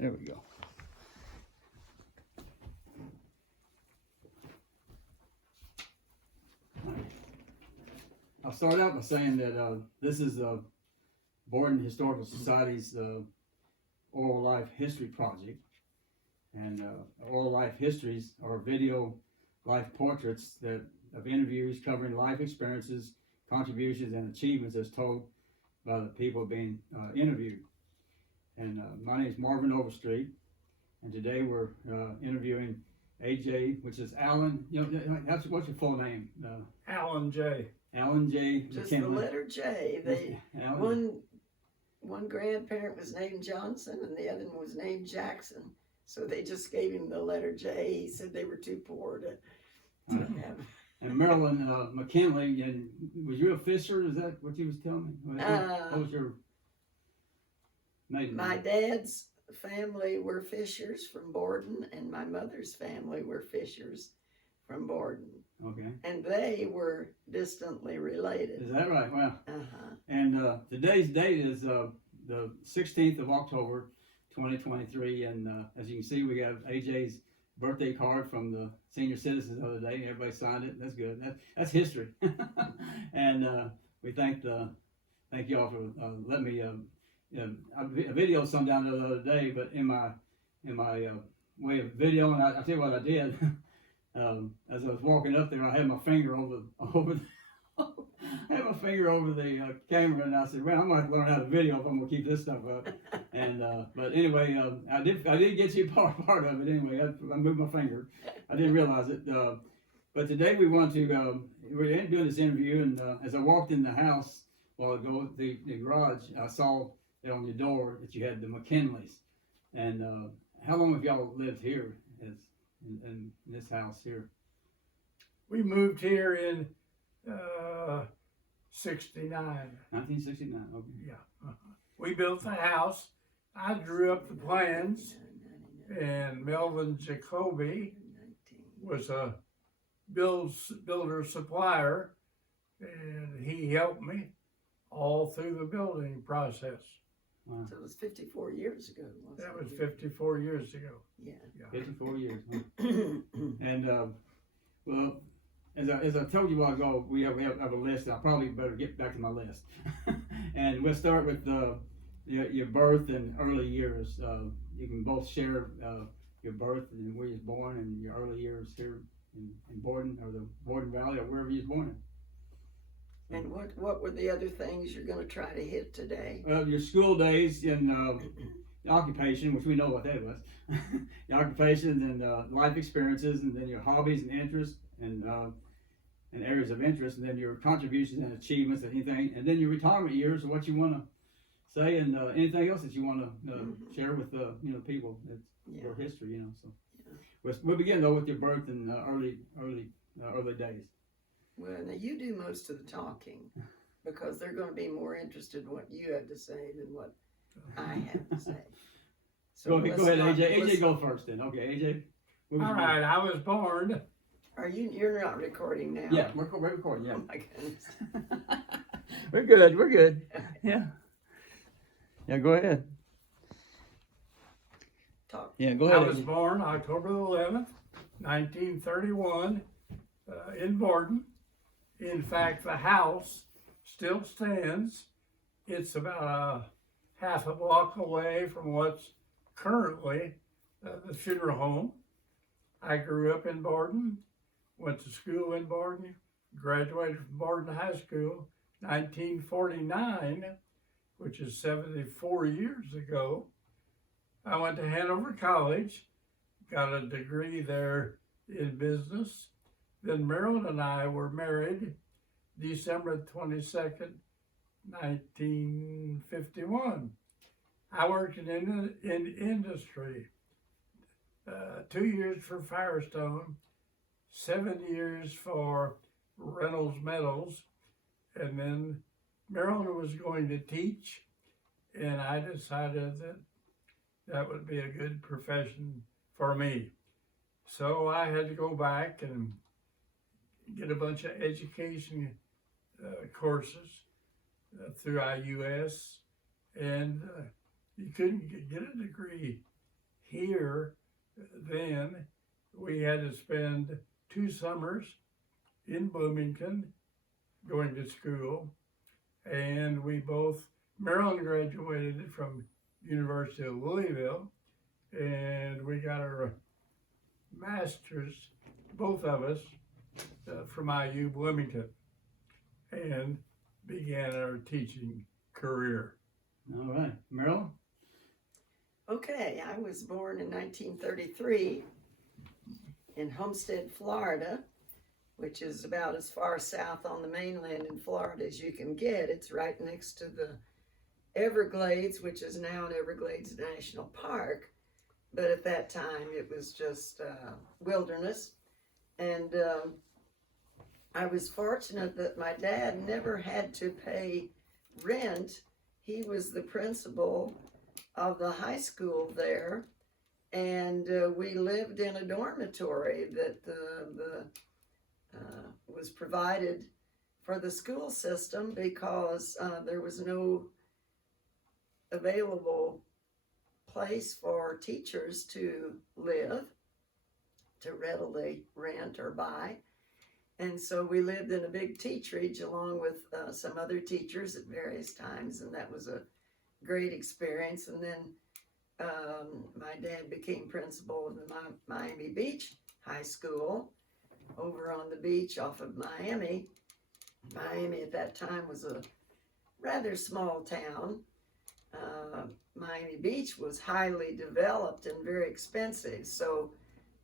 There we go. I'll start out by saying that this is Borden Historical Society's Oral Life History Project. And oral life histories are video life portraits of interviews covering life experiences, contributions, and achievements as told by the people being interviewed. And my name is Marvin Overstreet, and today we're interviewing AJ, which is Alan. What's your full name? Alan J. Alan J. Just McKinley. the letter J. One grandparent was named Johnson, and the other one was named Jackson. So they just gave him the letter J. He said they were too poor to have. And Marilyn McKinley, and was you a fisher? Is that what you was telling me? What was your maiden My name? dad's family were fishers from Borden, and my mother's family were fishers from Borden. Okay. And they were distantly related. Is that right? Wow. Uh-huh. And today's date is the 16th of October, 2023. And as you can see, we have AJ's birthday card from the senior citizens the other day. Everybody signed it. That's good. That's history. And we thank y'all for letting me. I videoed some down there the other day, but in my way of videoing, I tell you what I did. As I was walking up there, I had my finger over I had my finger over the camera, and I said, "Well, I'm going to have to learn how to video if I'm going to keep this stuff up." And but anyway, I did get you part of it. Anyway, I moved my finger. I didn't realize it. But today we want to we're doing this interview, and as I walked in the house while I go the garage, I saw it on your door that you had the McKinley's. And how long have y'all lived here in this house here? We moved here in 69. 1969. Okay. Yeah. We built the house. I drew up the plans, and Melvin Jacoby was a builder supplier, and he helped me all through the building process. Wow. So it was 54 years ago. That was 54 years ago. Yeah. 54 years. Huh? And well, as I told you a while ago, we have a list. I probably better get back to my list. And we'll start with your birth and early years. You can both share your birth and where you was born and your early years here in Borden or the Borden Valley or wherever you was born in. And what were the other things you're going to try to hit today? Your school days in the occupation, which we know what that was. The occupation and life experiences, and then your hobbies and interests and areas of interest, and then your contributions and achievements and anything, and then your retirement years, what you want to say, and anything else that you want to share with people. It's your history, So we'll begin though with your birth and early days. Well, now you do most of the talking because they're going to be more interested in what you have to say than what I have to say. So Go ahead, AJ. AJ, go first then. Okay, AJ. All right, I was born. You're not recording now? Yeah, we're recording. Yeah. Oh my goodness. We're good. We're good. Yeah. Yeah, go ahead. Talk. Yeah, go I ahead. was AJ. born October 11th, 1931, in Borden. In fact, the house still stands. It's about a half a block away from what's currently the funeral home. I grew up in Borden, went to school in Borden, graduated from Borden High School, 1949, which is 74 years ago. I went to Hanover College, got a degree there in business. Then Marilyn and I were married December 22nd, 1951. I worked in industry, 2 years for Firestone, 7 years for Reynolds Metals, and then Marilyn was going to teach, and I decided that that would be a good profession for me. So I had to go back and get a bunch of education courses through IUS, and you couldn't get a degree here then, we had to spend 2 summers in Bloomington going to school, and we both, Marilyn graduated from University of Louisville, and we got our master's, both of us, from IU Bloomington, and began our teaching career. All right, Merrill? Okay, I was born in 1933 in Homestead, Florida, which is about as far south on the mainland in Florida as you can get. It's right next to the Everglades, which is now an Everglades National Park, but at that time it was just wilderness. And I was fortunate that my dad never had to pay rent. He was the principal of the high school there, and we lived in a dormitory that was provided for the school system because there was no available place for teachers to live, to readily rent or buy. And so we lived in a big teacherage along with some other teachers at various times, and that was a great experience. And then my dad became principal of the Miami Beach High School over on the beach off of Miami. Miami at that time was a rather small town. Miami Beach was highly developed and very expensive, so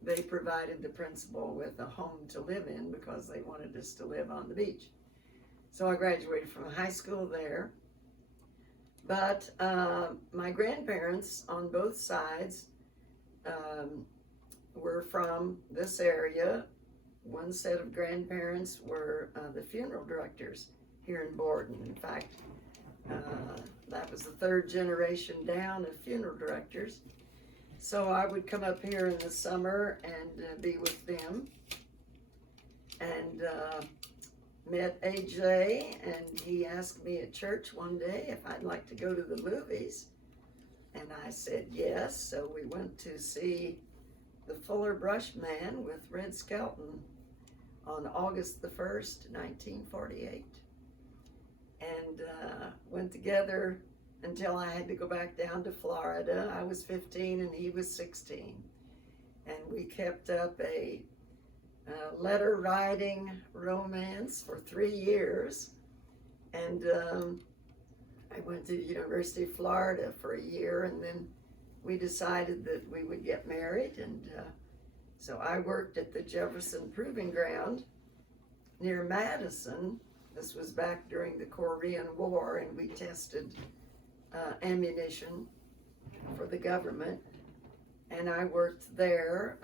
they provided the principal with a home to live in because they wanted us to live on the beach. So I graduated from high school there. But my grandparents on both sides were from this area. One set of grandparents were the funeral directors here in Borden. In fact, that was the 3rd generation down of funeral directors. So I would come up here in the summer and be with them, and met AJ, and he asked me at church one day if I'd like to go to the movies, and I said yes. So we went to see The Fuller Brush Man with Red Skelton on August the 1st, 1948, and went together until I had to go back down to Florida. I was 15 and he was 16, and we kept up a letter writing romance for 3 years, and I went to the University of Florida for a year, and then we decided that we would get married, and so I worked at the Jefferson Proving Ground near Madison. This was back during the Korean War, and we tested ammunition for the government, and I worked there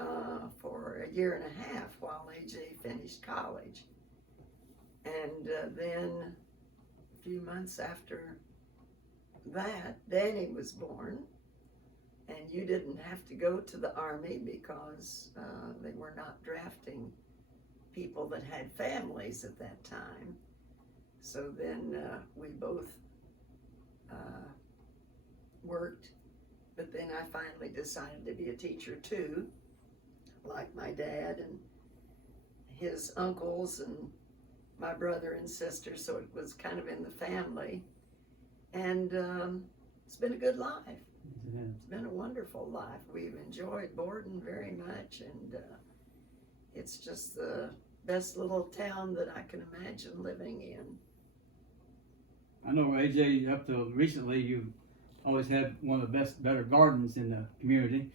for a year and a half while AJ finished college. And then a few months after that, Danny was born, and you didn't have to go to the Army because they were not drafting people that had families at that time. So then we both worked, but then I finally decided to be a teacher too, like my dad and his uncles and my brother and sister, so it was kind of in the family. And it's been a good life. It's been a wonderful life. We've enjoyed Borden very much, and it's just the best little town that I can imagine living in. I know, AJ, up till recently, you always had one of the better gardens in the community.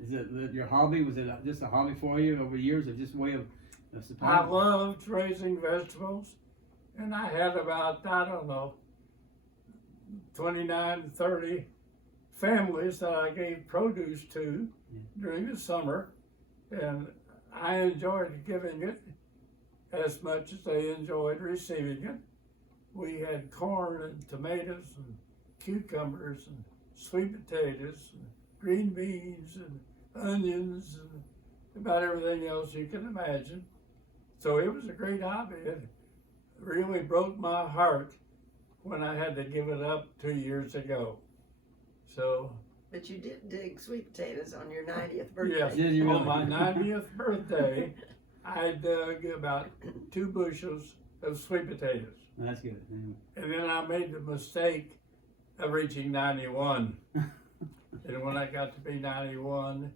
Is it your hobby? Was it just a hobby for you over the years, or just a way of supplying? I loved raising vegetables, and I had about, I don't know, 29, 30 families that I gave produce to during the summer, and I enjoyed giving it as much as they enjoyed receiving it. We had corn and tomatoes and cucumbers and sweet potatoes and green beans and onions and about everything else you can imagine. So it was a great hobby. It really broke my heart when I had to give it up 2 years ago. So But you did dig sweet potatoes on your 90th birthday. Yes, Did you on really? my 90th birthday, I dug about 2 bushels of sweet potatoes. That's good. And then I made the mistake of reaching 91. And when I got to be 91,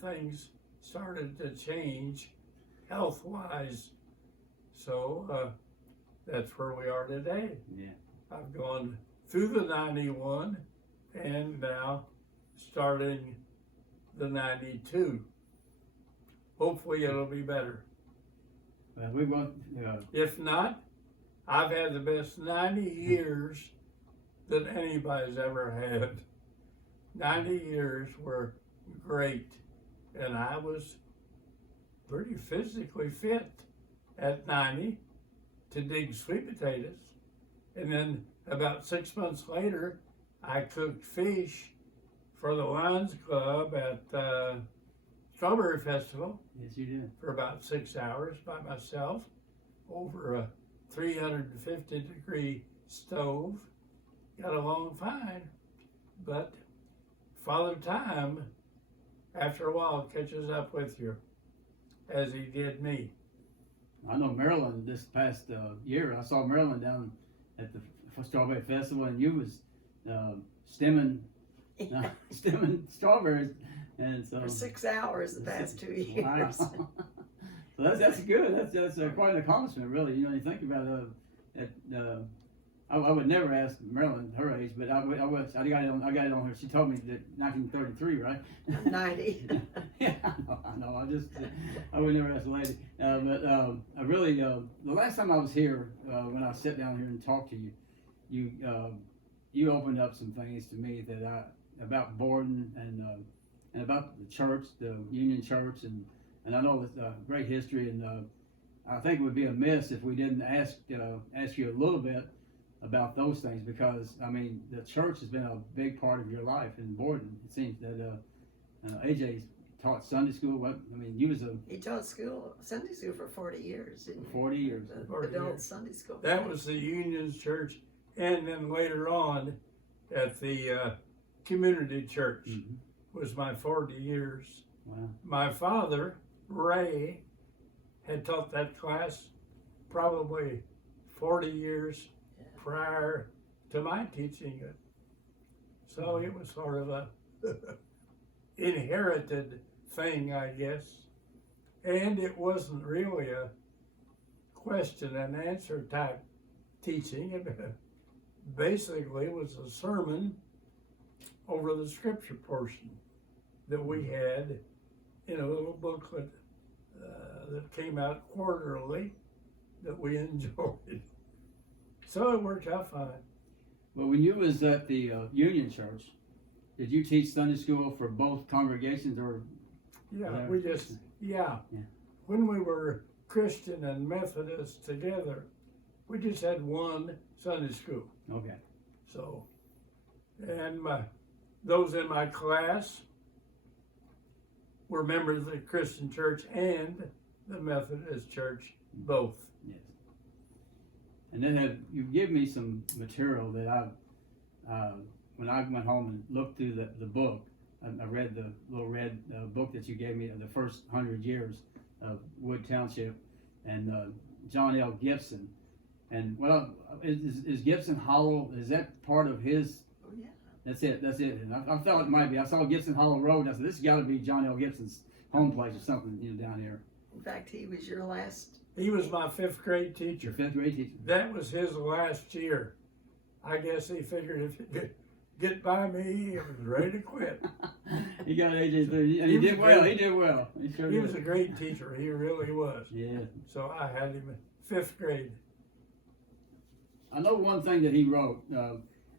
things started to change health-wise. So that's where we are today. Yeah. I've gone through the 91 and now starting the 92. Hopefully it'll be better. Well, we want. If not, I've had the best 90 years that anybody's ever had. 90 years were great, and I was pretty physically fit at 90 to dig sweet potatoes. And then about 6 months later, I cooked fish for the Lions Club at Strawberry Festival Yes, you did. for about 6 hours by myself over a 350-degree stove. Got along fine, but Father Time, after a while, catches up with you, as he did me. I know Maryland this past year. I saw Maryland down at the Strawberry Festival, and you was stemming strawberries, and so For 6 hours the past 2 years. Wow. So that's good. That's quite an accomplishment, really. You know, you think about I would never ask Marilyn her age, but I got it on her. She told me that 1933, right? 90. Yeah, I know. I would never ask a lady. I really, the last time I was here, when I sat down here and talked to you, you opened up some things to me that about Borden and about the church, the Union Church, and I know it's a great history, and I think it would be amiss if we didn't ask you a little bit about those things, because I mean the church has been a big part of your life in Borden. It seems that AJ taught Sunday school. He taught Sunday school for 40 years, didn't he? 40 years. The 40 adult years. Sunday school. That was the Union's church, and then later on at the community church was my 40 years. Wow. My father, Ray, had taught that class probably 40 years prior to my teaching it. So it was sort of a inherited thing, I guess. And it wasn't really a question and answer type teaching. It basically was a sermon over the scripture portion that we had in a little booklet that came out quarterly that we enjoyed. So it worked out fine. Well, when you was at the Union Church, did you teach Sunday school for both congregations, or? Yeah, we just, yeah. When we were Christian and Methodist together, we just had one Sunday school. Okay. So, and those in my class were members of the Christian church and the Methodist church, both. Yes. And then you give me some material that when I went home and looked through the book, I read the little red book that you gave me of the first 100 years of Wood Township, and John L. Gibson. And is Gibson Hollow, is that part of his? Oh, yeah. That's it. And I felt it might be. I saw Gibson Hollow Road, and I said, this has got to be John L. Gibson's home place or something, down here. In fact, he was your last. He was my 5th grade Your teacher. 5th grade teacher. That was his last year. I guess he figured if he could get by me, he was ready to quit. He got AJ through, and he did well. He did well. He sure He did. was a great teacher. He really was. Yeah. So I had him in 5th grade. I know one thing that he wrote,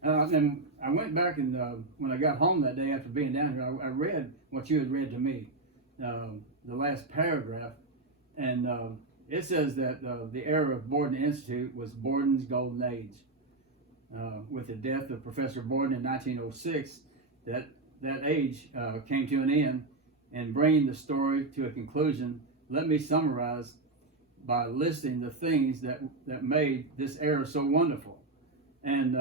and I went back and when I got home that day after being down here, I read what you had read to me, the last paragraph, and it says that the era of Borden Institute was Borden's golden age. With the death of Professor Borden in 1906, that age came to an end, and bringing the story to a conclusion, let me summarize by listing the things that made this era so wonderful. And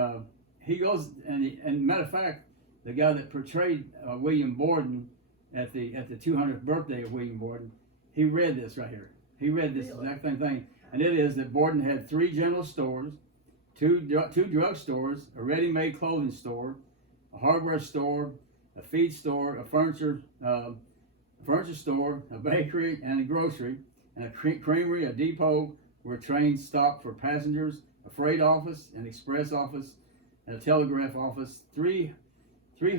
he goes, and matter of fact, the guy that portrayed William Borden at the 200th birthday of William Borden, he read this right here. He read this Really? exact same thing, and it is that Borden had 3 general stores, two drug stores, a ready-made clothing store, a hardware store, a feed store, a furniture store, a bakery, and a grocery, and a creamery, a depot where trains stopped for passengers, a freight office, an express office, and a telegraph office, three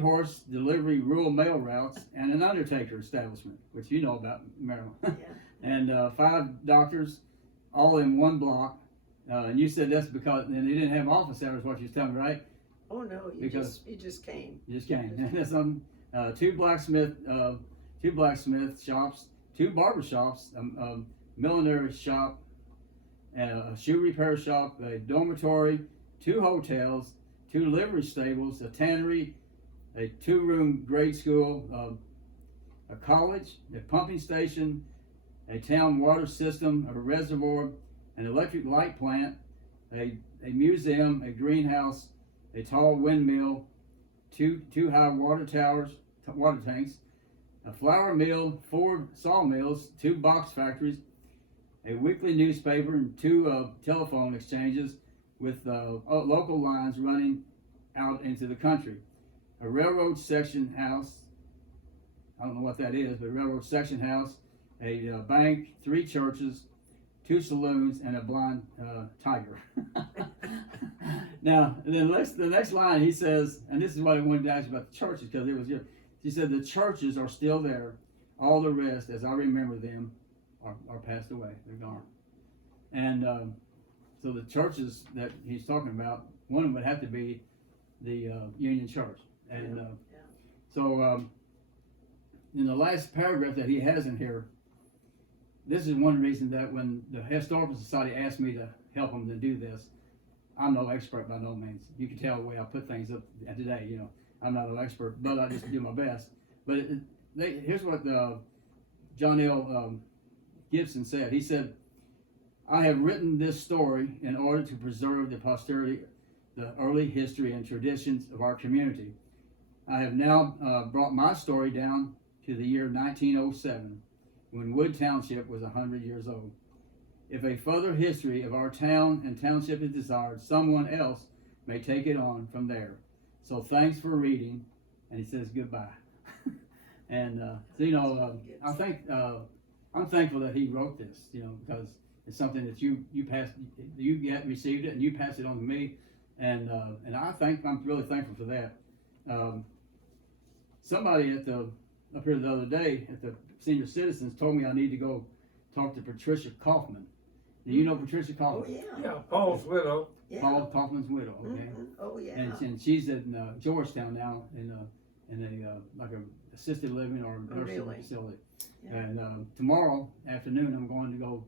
horse delivery rural mail routes, and an undertaker establishment, which you know about, Maryland. Yeah. And 5 doctors, all in one block. And you said that's because and they didn't have office hours. What you was telling me, right? Oh no, you just came. You just came. And that's 2 blacksmith shops, 2 barber shops, a millinery shop, a shoe repair shop, a dormitory, 2 hotels, 2 livery stables, a tannery, a 2-room grade school, a college, a pumping station, a town water system, a reservoir, an electric light plant, a museum, a greenhouse, a tall windmill, 2 high water tanks, a flour mill, 4 sawmills, 2 box factories, a weekly newspaper, and 2 telephone exchanges with local lines running out into the country. A railroad section house, I don't know what that is, but a railroad section house, a bank, 3 churches, 2 saloons, and a blind tiger. Now, then the next line he says, and this is what I wanted to ask you about the churches, because it was here. He said the churches are still there. All the rest, as I remember them, are passed away. They're gone. And so the churches that he's talking about, one of them would have to be the Union Church. And so in the last paragraph that he has in here, this is one reason that when the Historical Society asked me to help them to do this, I'm no expert by no means. You can tell the way I put things up today, you know. I'm not an expert, but I just do my best. But here's what John L. Gibson said. He said, I have written this story in order to preserve the posterity, the early history and traditions of our community. I have now brought my story down to the year 1907, when Wood Township was 100 years old. If a further history of our town and township is desired, someone else may take it on from there. So thanks for reading, and he says goodbye. And so, you know, I'm thankful that he wrote this, you know, because it's something that you received it and you passed it on to me, and I'm really thankful for that. Somebody up here the other day at the Senior Citizens told me I need to go talk to Patricia Kaufman. Do you know Patricia Kaufman? Oh yeah. Yeah, Paul's widow. Yeah. Paul Kaufman's widow. Okay. Mm-hmm. Oh yeah. And she's in Georgetown now in a like a assisted living or nursing facility. Yeah. And tomorrow afternoon I'm going to go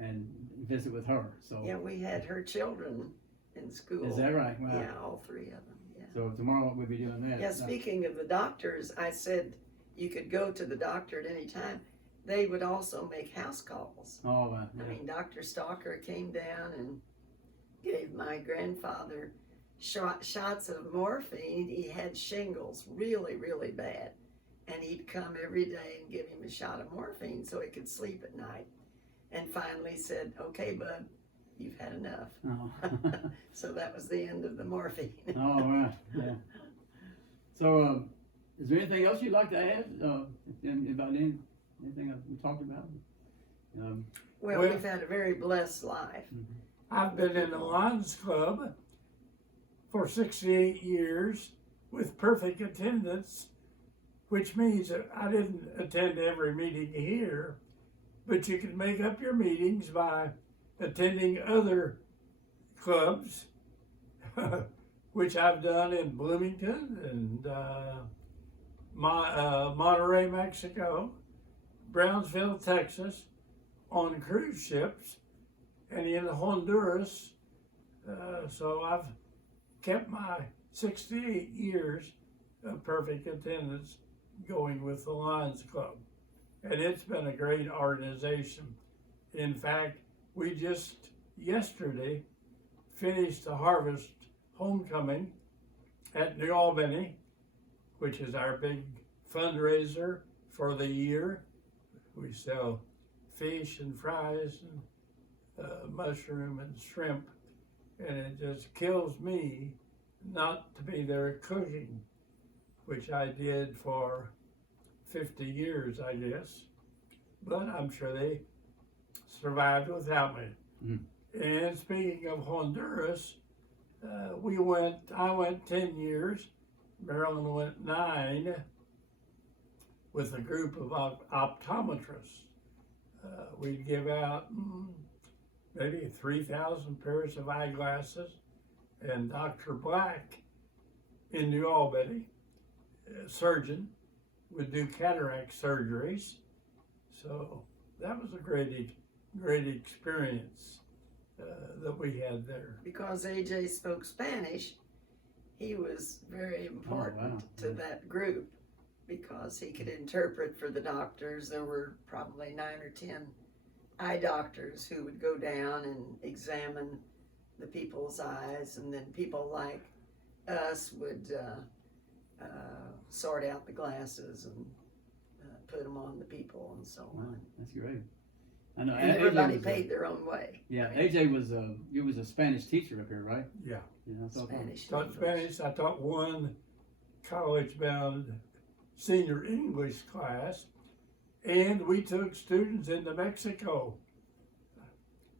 and visit with her. So Yeah, we had her children in school. is that right? Wow. Yeah, all 3 of them. Yeah. So tomorrow we'll be doing that. Yeah, speaking of the doctors, I said you could go to the doctor at any time. They would also make house calls. Oh, wow. I mean, Dr. Stalker came down and gave my grandfather shots of morphine. He had shingles, really, really bad. And he'd come every day and give him a shot of morphine so he could sleep at night. And finally said, okay, bud, you've had enough. Oh. So that was the end of the morphine. Oh, right. Yeah. So, is there anything else you'd like to add about anything we talked about? Well, we've had a very blessed life. I've been in the Lions Club for 68 years with perfect attendance, which means that I didn't attend every meeting here, but you can make up your meetings by attending other clubs, which I've done in Bloomington and Monterey, Mexico, Brownsville, Texas, on cruise ships, and in Honduras. So I've kept my 68 years of perfect attendance going with the Lions Club. And it's been a great organization. In fact, we just yesterday finished the Harvest Homecoming at New Albany, which is our big fundraiser for the year. We sell fish and fries and mushroom and shrimp, and it just kills me not to be there cooking, which I did for 50 years, I guess. But I'm sure they survived without me. Mm. And speaking of Honduras, I went 10 years, Marilyn went 9, with a group of optometrists. We'd give out maybe 3,000 pairs of eyeglasses, and Dr. Black in New Albany, a surgeon, would do cataract surgeries. So that was a great experience that we had there. Because AJ spoke Spanish, he was very important to that group because he could interpret for the doctors. There were probably 9 or 10 eye doctors who would go down and examine the people's eyes, and then people like us would sort out the glasses and put them on the people and so on. That's great. I know. And everybody paid their own way. Yeah, AJ was you was a Spanish teacher up here, right? Yeah. Yeah, Spanish. Taught Spanish. I taught one college-bound senior English class, and we took students into Mexico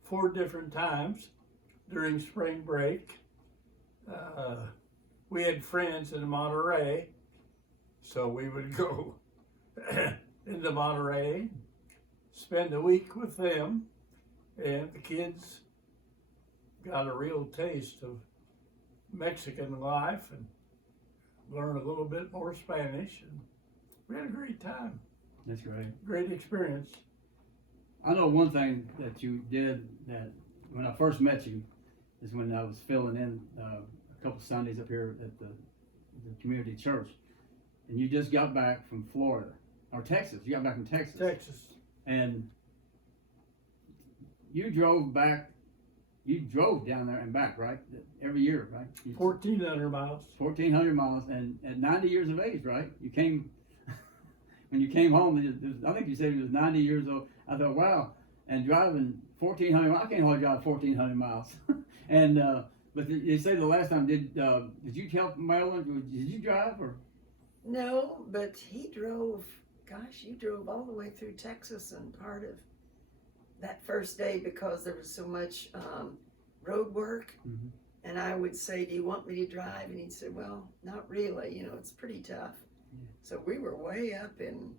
4 different times during spring break. We had friends in Monterey, so we would go into Monterey, spend a week with them, and the kids got a real taste of Mexican life and learned a little bit more Spanish, and we had a great time. That's great. Great experience. I know one thing that you did that when I first met you is when I was filling in a couple Sundays up here at the community church, and you just got back from Florida or Texas. You got back from Texas. Texas. And you drove back. You drove down there and back, right? Every year, right? 1,400 miles. 1,400 miles, and at 90 years of age, right? You came when you came home. I think you said you was 90 years old. I thought, wow. And driving 1,400 miles, I can't hardly drive 1,400 miles. And but you say the last time, did you help Marilyn? Did you drive or? No, but he drove. Gosh, you drove all the way through Texas and part of that first day because there was so much road work. Mm-hmm. And I would say, do you want me to drive? And he'd say, well, not really. You know, it's pretty tough. Yeah. So we were way up in,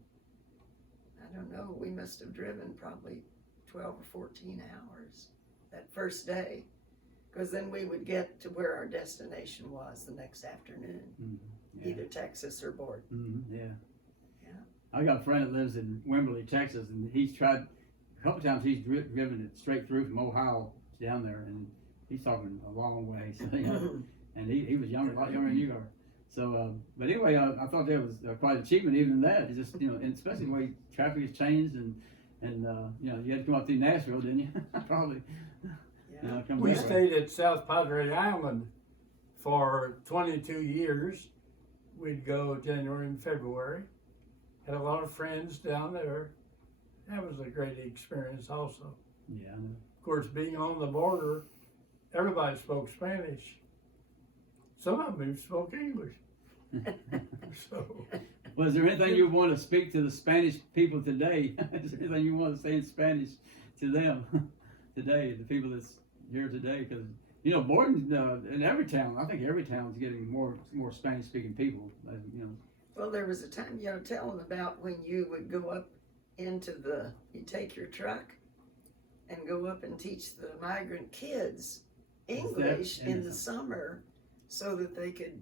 I don't know, we must have driven probably 12 or 14 hours that first day. Because then we would get to where our destination was the next afternoon, either Texas or Borden. Mm-hmm. Yeah. Yeah. I got a friend that lives in Wimberley, Texas, and he's tried a couple times. He's driven it straight through from Ohio down there, and he's talking a long way. So, you know, and he was young, a lot younger than you are. So, but anyway, I thought that was quite an achievement. Even in that, it's just, you know, and especially the way traffic has changed, and you know, you had to come up through Nashville, didn't you? Probably. Yeah. We stayed at South Padre Island for 22 years. We'd go January and February. Had a lot of friends down there. That was a great experience also. Yeah, I know. Of course, being on the border, everybody spoke Spanish. Some of them spoke English. So, Well, is there anything you want to speak to the Spanish people today? Is there anything you want to say in Spanish to them today, the people that's here today? Because, you know, Borden, in every town, I think every town's getting more Spanish-speaking people, you know. Well, there was a time, you know, tell them about when you would go up into you take your truck and go up and teach the migrant kids English in the summer so that they could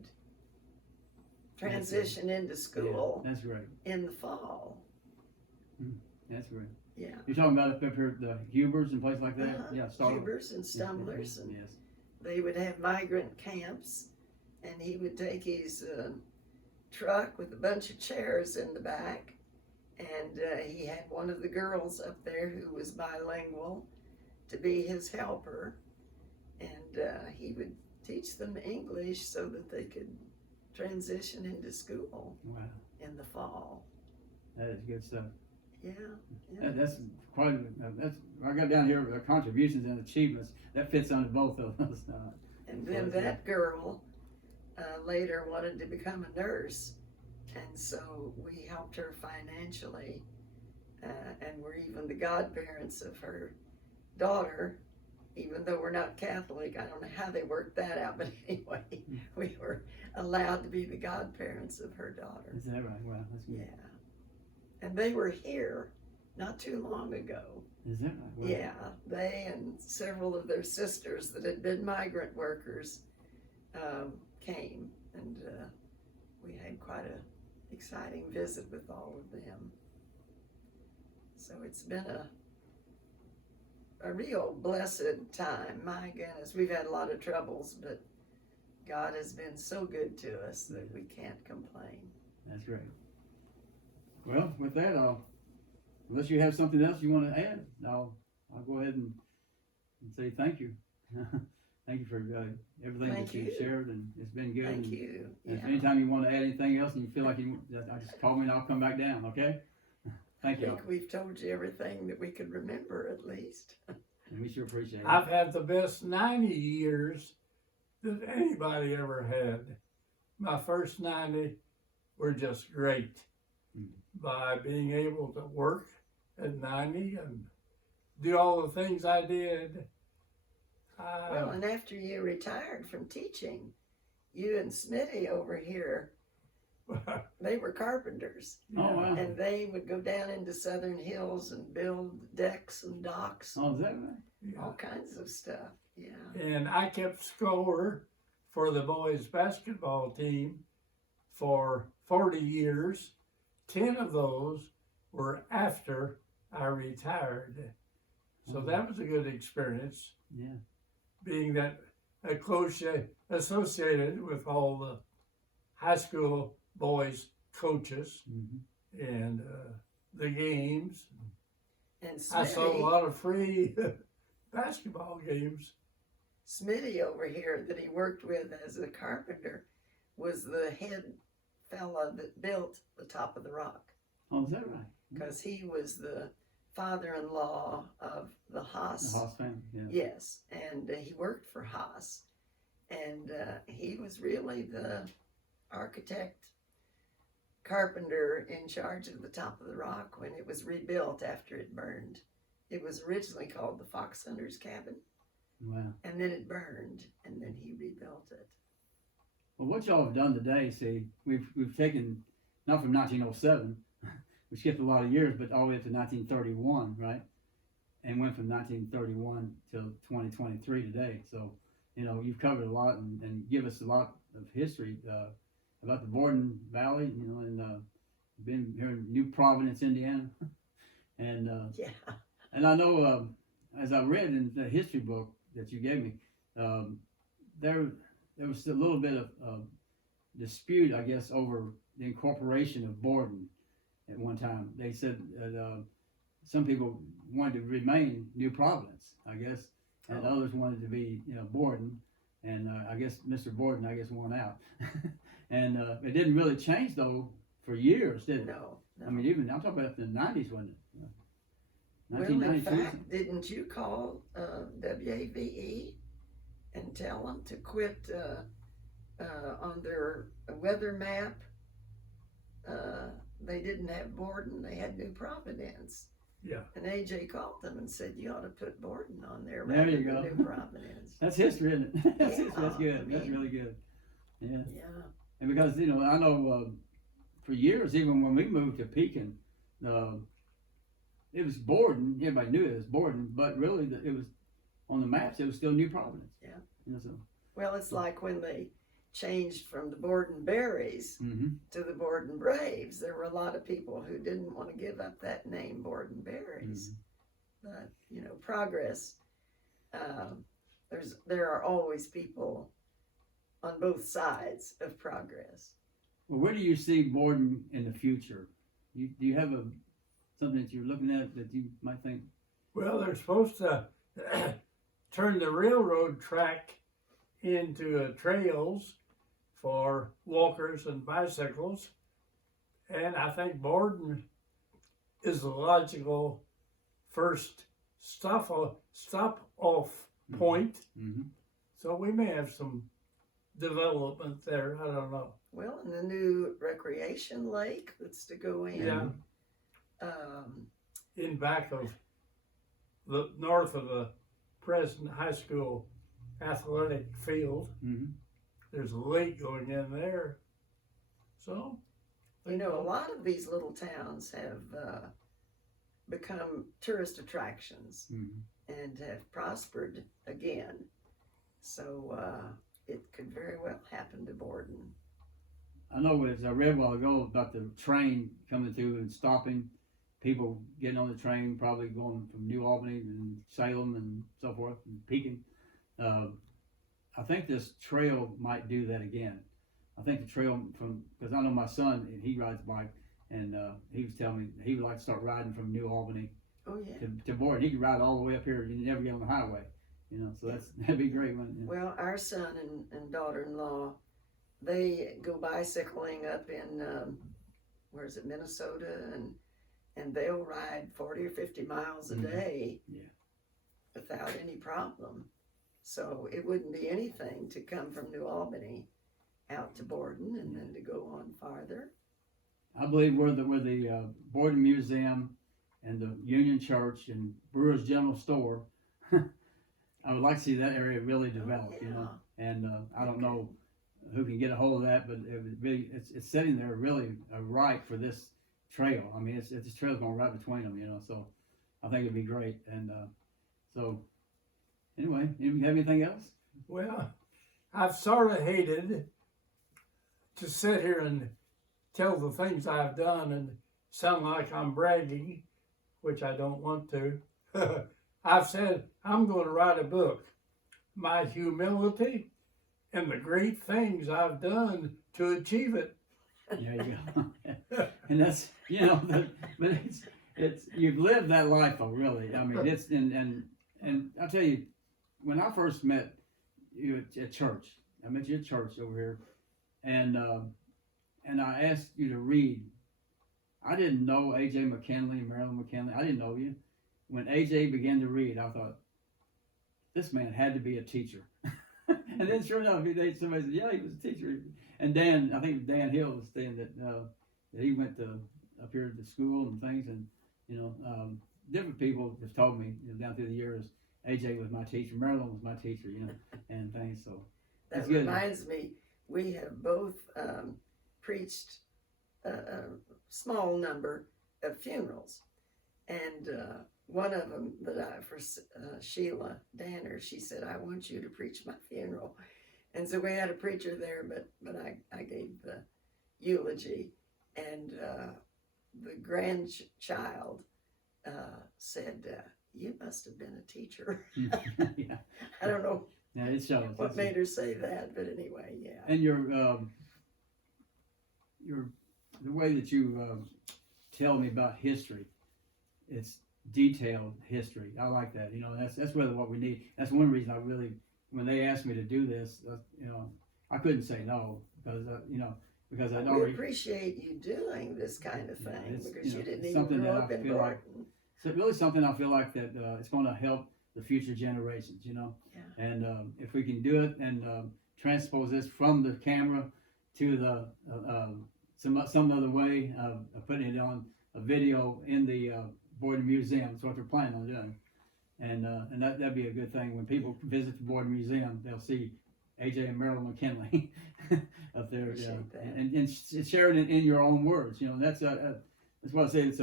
transition into school. Yeah, that's right. In the fall. That's right. Yeah. You're talking about up here, the Hubers and places like that? Uh-huh. Yeah, Hubers and Stumblers. And yes. they would have migrant camps, and he would take his truck with a bunch of chairs in the back, and he had one of the girls up there who was bilingual to be his helper, and he would teach them English so that they could transition into school Wow, in the fall. that is good stuff. Yeah, yeah. That's quite, that's, I got down here, contributions and achievements, that fits under both of us. And then that girl later wanted to become a nurse, and so we helped her financially, and we're even the godparents of her daughter, even though we're not Catholic. I don't know how they worked that out, but anyway, we were allowed to be the godparents of her daughter. Is that right? Wow, that's good. Yeah. And they were here not too long ago. Is that right? Wow. Yeah, they and several of their sisters that had been migrant workers came, and we had quite a exciting visit with all of them. So it's been a real blessed time. My goodness, we've had a lot of troubles, but God has been so good to us that we can't complain. That's great. Well, with that, unless you have something else you want to add, I'll go ahead and say thank you. Thank you for everything Thank that you've you. shared, and it's been good. Thank and, you. and if Yeah. anytime you want to add anything else and you feel like you, just call me and I'll come back down, okay? Thank I you. think we've told you everything that we could remember at least. And we sure appreciate it. I've had the best 90 years that anybody ever had. My first 90 were just great. By being able to work at 90 and do all the things I did. Well, and after you retired from teaching, you and Smitty over here, they were carpenters. Oh, wow. And they would go down into Southern Hills and build decks and docks, Oh, is that right? Yeah. all kinds of stuff. Yeah. And I kept score for the boys basketball team for 40 years. 10 of those were after I retired. So that was a good experience, Yeah. being that closely associated with all the high school boys coaches Mm-hmm. and the games. And I saw a Smitty, lot of free basketball games. Smitty over here that he worked with as a carpenter was the head fella that built the top of the rock, Oh, is that right? because he was the father-in-law of the Haas. The Haas family, yeah. Yes, and he worked for Haas, and he was really the architect, carpenter in charge of the top of the rock when it was rebuilt after it burned. It was originally called the Fox Hunter's Cabin, Wow. and then it burned, and then he rebuilt it. Well, what y'all have done today, see, we've taken, not from 1907, we skipped a lot of years, but all the way up to 1931, right? And went from 1931 till 2023 today. So, you know, you've covered a lot and give us a lot of history about the Borden Valley, you know, and been here in New Providence, Indiana. And Yeah. and I know, as I read in the history book that you gave me, there was a little bit of dispute, I guess, over the incorporation of Borden at one time. They said that some people wanted to remain New Providence, I guess, and others wanted to be, you know, Borden. And I guess Mr. Borden, I guess, won out. And it didn't really change, though, for years, did it? No. I mean, even, I'm talking about the 90s, wasn't it? Well, in 1992. fact, didn't you call WAVE and tell them to quit on their weather map? They didn't have Borden, they had New Providence. Yeah. And AJ called them and said, you ought to put Borden on there There rather you than go. New Providence. That's history, isn't it? That's, Yeah, history. That's good. I That's mean- really good. Yeah. Yeah. And because, you know, I know for years, even when we moved to Pekin, it was Borden. Everybody knew it was Borden, but really it was on the maps, it was still New Providence. Yeah. You know, so. Well, it's like when they changed from the Borden Berries Mm-hmm. to the Borden Braves. There were a lot of people who didn't want to give up that name, Borden Berries. But, you know, progress, there are always people on both sides of progress. Well, where do you see Borden in the future? Do you have something that you're looking at that you might think? Well, they're supposed to turn the railroad track into trails for walkers and bicycles. And I think Borden is the logical first stop off point. Mm-hmm. So we may have some development there. I don't know. Well, and the new recreation lake that's to go in. Yeah. In back of the north of the present high school athletic field, Mm-hmm. there's a lake going in there. So, You know, a lot of these little towns have become tourist attractions Mm-hmm. and have prospered again. So it could very well happen to Borden. I know, as I read a while ago about the train coming through and stopping, people getting on the train, probably going from New Albany and Salem and so forth, and Pekin. I think this trail might do that again. I think the trail because I know my son, he rides a bike, and he was telling me he would like to start riding from New Albany Oh, yeah. to Borden. He could ride all the way up here and never get on the highway, so that'd be great. Well, our son and daughter-in-law, they go bicycling up in, where is it, Minnesota, and they'll ride 40 or 50 miles a day without any problem. So it wouldn't be anything to come from New Albany out to Borden and then to go on farther. I believe where the Borden Museum and the Union Church and Brewer's General Store, I would like to see that area really develop, And I don't know who can get a hold of that, but it would be, it's sitting there really right for this trail. I mean, this trail's going right between them, so I think it'd be great. And so anyway, you have anything else? well, I've sort of hated to sit here and tell the things I've done and sound like I'm bragging, which I don't want to. I've said I'm going to write a book, my humility and the great things I've done to achieve it. Yeah, you go. And that's, but it's you've lived that life, though, really. I mean, it's and I'll tell you, when I first met you at church, I met you at church over here, and I asked you to read. I didn't know A.J. McKinley, Marilyn McKinley. I didn't know you. When A.J. began to read, I thought, this man had to be a teacher. And then sure enough, somebody said, yeah, he was a teacher. And Dan, I think Dan Hill was saying that he went up here to school and things, and different people have told me down through the years, AJ was my teacher, Marilyn was my teacher, and things. So that reminds me, we have both preached a small number of funerals, and one of them for Sheila Danner, she said, I want you to preach my funeral. And so we had a preacher there, but I gave the eulogy, and the grandchild said, you must have been a teacher. Yeah. I don't know it shows. what made her say that, but anyway, yeah. And the way that you tell me about history, it's detailed history. I like that. That's really what we need. That's one reason I really, when they asked me to do this, I couldn't say no because I'd already. We appreciate you doing this kind of thing because you didn't even something grow that up I in feel Borden. So really something I feel like that it's going to help the future generations, Yeah. And if we can do it and transpose this from the camera to the some other way of putting it on a video in the Borden Museum, that's what they're planning on doing, and that'd be a good thing. When people visit the Borden Museum, they'll see AJ and Marilyn McKinley up there, and share it in your own words. That's what I say. It's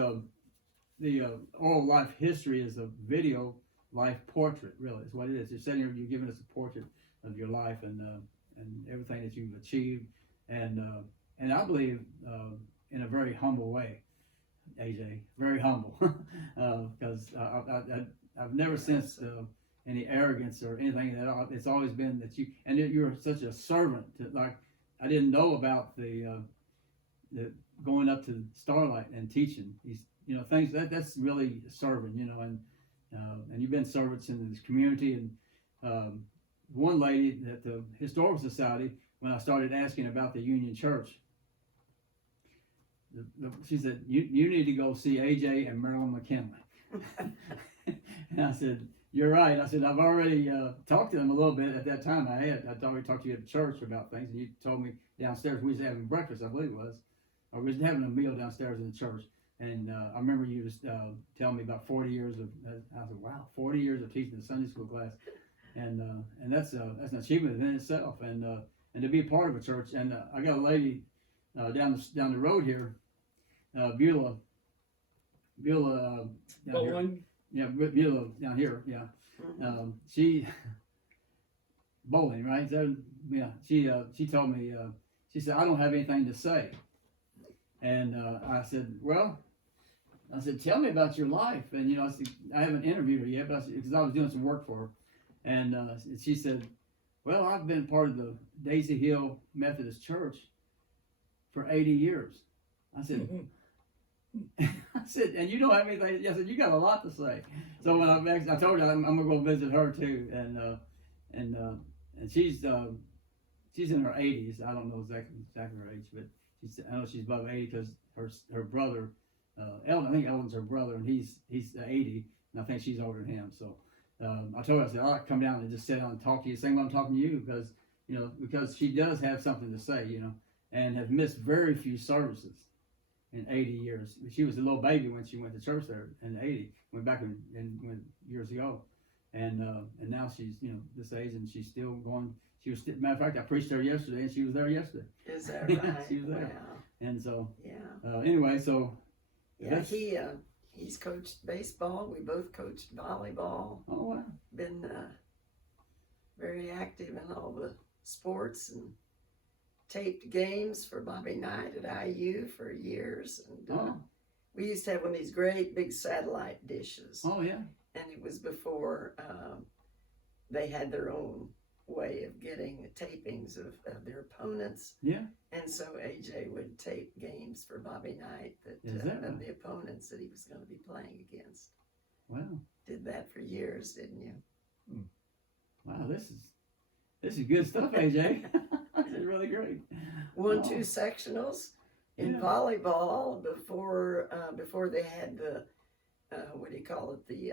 the oral life history is a video life portrait. Really, is what it is. You're sitting here, you're giving us a portrait of your life and everything that you've achieved, and I believe in a very humble way, AJ, very humble, because I've never sensed any arrogance or anything at all. It's always been that you're such a servant. I didn't know about the going up to Starlight and teaching these things that's really serving, and you've been servants in this community. And one lady at the Historical Society, when I started asking about the Union Church, she said, you need to go see AJ and Marilyn McKinley. And I said, you're right. I said, I've already talked to them a little bit at that time. I'd already talked to you at church about things, and you told me downstairs we was having breakfast, I believe it was, or we was having a meal downstairs in the church. And I remember you just telling me about 40 years of. I said, wow, 40 years of teaching the Sunday school class, and that's an achievement in itself. And to be a part of a church. And I got a lady down the road here, Beulah down here. Yeah, Beulah down here. Yeah, she bowling, right? So, yeah, she told me. She said, I don't have anything to say. And I said, well, tell me about your life. And, I said, I haven't interviewed her yet, but because I was doing some work for her. And she said, well, I've been part of the Daisy Hill Methodist Church for 80 years. I said, and you don't have anything. I said, you got a lot to say. So when I told her I'm going to go visit her too. And she's in her 80s. I don't know exactly her age, but I know she's above 80 because her brother, Eldon, I think Eldon's her brother, and he's 80, and I think she's older than him. So I told her, I said, I'll come down and just sit down and talk to you, same way I'm talking to you, because she does have something to say, and has missed very few services in 80 years. She was a little baby when she went to church there in 80, went back went years ago, and now she's this age, and she's still going. She was, matter of fact, I preached there yesterday, and she was there yesterday. Is that right? She was there. Wow. And so, yeah. Anyway, so. Yeah, he's coached baseball. We both coached volleyball. Oh, wow. Been very active in all the sports and taped games for Bobby Knight at IU for years. And we used to have one of these great big satellite dishes. Oh, yeah. And it was before they had their own way of getting tapings of their opponents. Yeah. And so AJ would tape games for Bobby Knight of the opponents that he was going to be playing against. Wow. Did that for years, didn't you? Wow, this is good stuff, AJ. This is really great. Won 2 sectionals in volleyball before they had the what do you call it, the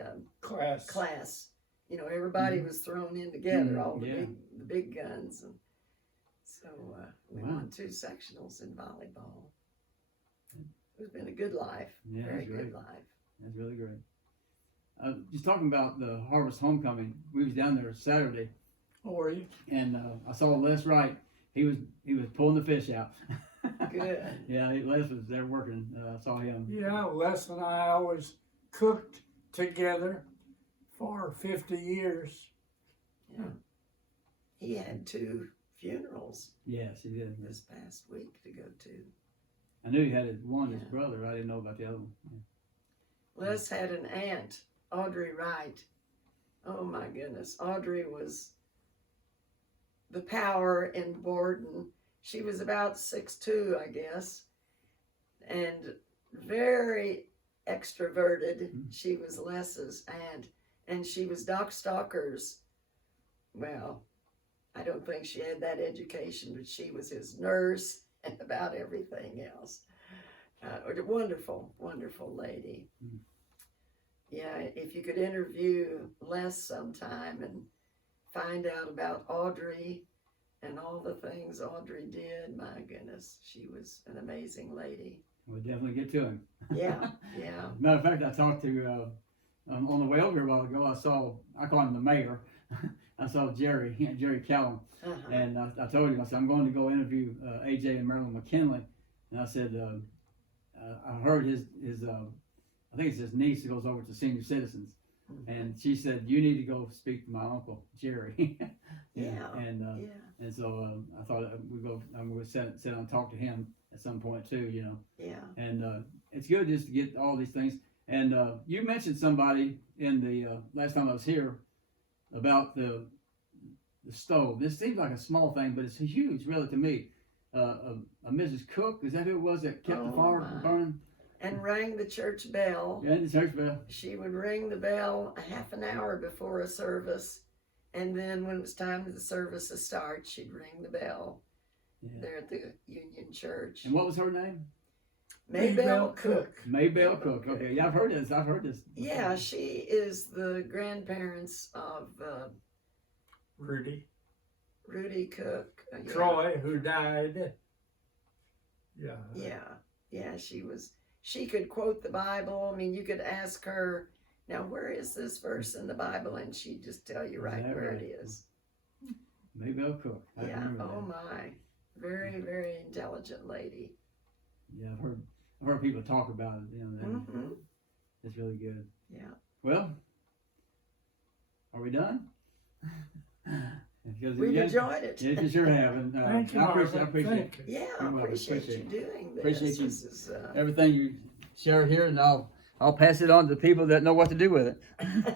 class. Everybody was thrown in together, all the big guns, and so we won 2 sectionals in volleyball. It's been a good life, very good life. That's really great. Just talking about the Harvest Homecoming, we was down there Saturday. Oh, were you? And I saw Les Wright. He was pulling the fish out. Good. Yeah, Les was there working. I saw him. Yeah, Les and I always cooked together for 50 years. Yeah. He had 2 funerals. Yes, he did. This past week to go to. I knew he had his brother. I didn't know about the other one. Yeah. Les had an aunt, Audrey Wright. Oh my goodness. Audrey was the power in Borden. She was about 6'2", I guess, and very extroverted. She was Les's aunt, and she was Doc Stalker's. Well, I don't think she had that education, but she was his nurse and about everything else. A wonderful, wonderful lady. Yeah, if you could interview Les sometime and find out about Audrey and all the things Audrey did, my goodness, she was an amazing lady. We'll definitely get to him. Yeah. Matter of fact, I talked to, on the way over here a while ago, I call him the mayor. I saw Jerry Callum, and I told him, I said, I'm going to go interview AJ and Marilyn McKinley. And I said, I heard his I think it's his niece that goes over to senior citizens. And she said, you need to go speak to my uncle, Jerry. And so I thought I'm going to sit down and talk to him at some point too, Yeah. And it's good just to get all these things. And you mentioned somebody in the last time I was here about the stove. This seems like a small thing, but it's huge, really, to me. A Mrs. Cook, is that who it was that kept the fire burning? And rang the church bell. Yeah, the church bell. She would ring the bell a half an hour before a service, and then when it was time for the service to start, she'd ring the bell Yeah. there at the Union Church. And what was her name? Maybelle Cook. Maybelle Cook. Okay, yeah, I've heard this. I've heard this. before. Yeah, she is the grandparents of Rudy. Rudy Cook. Yeah. Troy, who died. Yeah. Yeah, she could quote the Bible. I mean, you could ask her, now where is this verse in the Bible? And she'd just tell you right that where right? it is. Maybelle Cook. I Yeah, remember oh that. my. Very, very intelligent lady. Yeah, I've heard people talk about it. You know, that Hmm. it's really good. Yeah. Well, are we done? Because We've yeah, enjoyed it. yes, you sure have. And, Thank you, I Marvin. appreciate Thank you. Yeah, You're I welcome. appreciate you Appreciate doing this. Appreciate you. This is, everything you share here, and I'll pass it on to the people that know what to do with it.